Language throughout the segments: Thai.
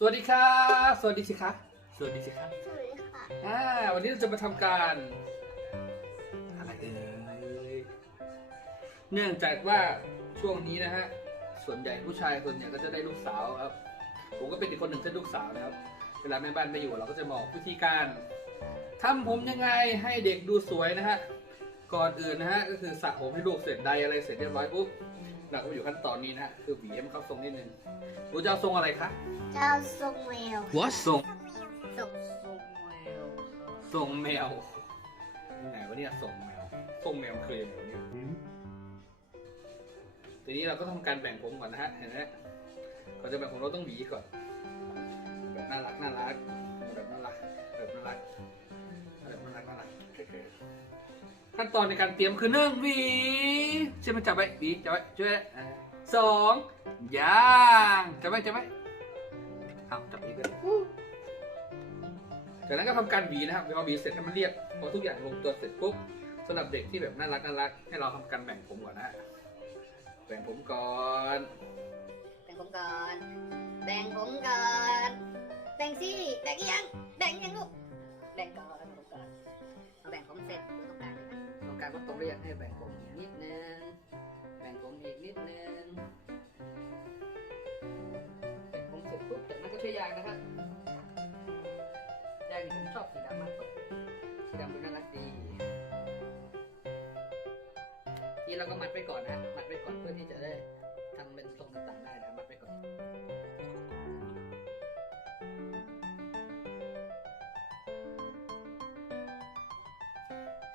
สวัสดีครับสวัสดีสิคะสวัสดีสิคะสวัสดีค่ะอ่าวันนี้เราจะมาทำการ อะไรเอ่ยเนื่องจากว่าช่วงนี้นะฮะส่วนใหญ่ผู้ชายส่วนใหญ่ก็จะได้ลูกสาวครับ ผมก็เป็นอีกคนหนึ่งที่ลูกสาวนะครับ เวลาแม่บ้านไม่อยู่เราก็จะบอกวิธีการทำผมยังไงให้เด็กดูสวยนะฮะก่อนอื่นนะฮะก็คือสระผมให้ลูกเสร็จใดอะไรเสร็จเรียบร้อยปุ๊บ เราก็มาอยู่ขั้นตอนนี้นะฮะคือหวีให้มันเข้าทรงนิดนึงหนูจะเอาทรงอะไรคะเจ้าทรงแมวหัวทรงทรงทรงแมวยังไงวะเนี่ยทรงแมวทรงแมวเคยยังไงวะเนี่ยทีนี้เราก็ทำการแบ่งผมก่อนนะฮะเห็นไหมก่อนจะแบ่งผมเราต้องหวีก่อนแบบน่ารักน่ารักแบบน่ารักแบบ ขั้นตอนในการเตรียมคือหนึ่งหวีใช่ไหมจับไว้หวีจับไว้ช่วยสองย่างจับไว้จับไว้เอาจับอีกเลยจากนั้นก็ทำการหวีนะครับพอหวีเสร็จให้มันเรียบพอทุกอย่างลงตัวเสร็จปุ๊บสำหรับเด็กที่แบบน่ารักน่ารักให้เราทำการแบ่งผมก่อนนะแบ่งผมก่อนแบ่งผมก่อน แบ่งผมก่อน แบ่งสิแบ่งอีกยัง แบ่งอีกยังลูกแบ่งก่อนแบ่งผมก่อนเอาแบ่งผมเสร็จตรงกลาง ต้องการก็ต้องเรียกให้แบ่งผมอีกนิดนึง แบ่งผมอีกนิดนึงแบ่งผมเสร็จปุ๊บจากนั้นก็ใช้ยางนะครับยางนี่ผมชอบสีดำมากสีดำดูน่ารักดีทีนี้เราก็มัดไปก่อนนะมัด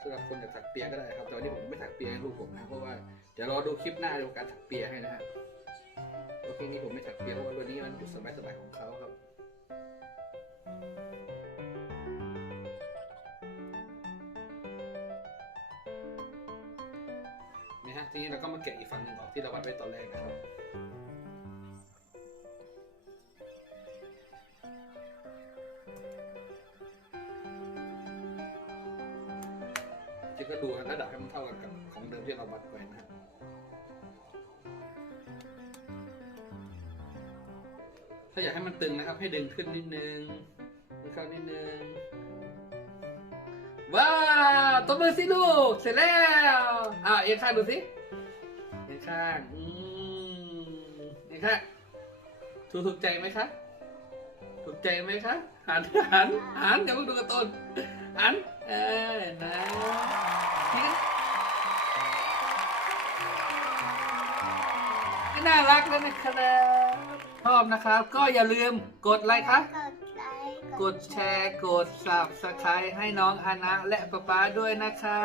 สำหรับคนอยากถักเปียก็ได้ครับ แต่วันนี้ผมไม่ถักเปียให้ลูกผมนะ เพราะว่าเดี๋ยวรอดูคลิปหน้าดูการถักเปียให้นะฮะโอเคนี้ผมไม่ถักเปียเพราะว่าวันนี้มันหยุดสบายๆของเขาครับนี่ฮะทีนี้เราก็มาแกะอีกฝั่งหนึ่งออกที่เราวัดไว้ตอนแรกนะครับ ที่ก็ดูระดับให้มันเท่ากันกับของเดิมที่เราวัดไว้นะฮะถ้าอยากให้มันตึงนะครับ ให้ดึงขึ้นนิดนึงดึงเข้านิดนึง ว้าวตบมือสิลูก เสร็จแล้ว อ่าเอ็นข้างดูสิเอ็นข้างอืมเอ็นข้างถูกถูกใจไหมคะ ถูกใจไหมคะหันหันหันอย่าเพิ่งดูกระตูน หัน เออนะนี่น่ารักแล้วนะครับ ชอบนะครับ ก็อย่าลืมกดไลค์คะกดไลค์กดแชร์ กด subscribe ให้น้องอานะและป๊าป๊าด้วยนะคะ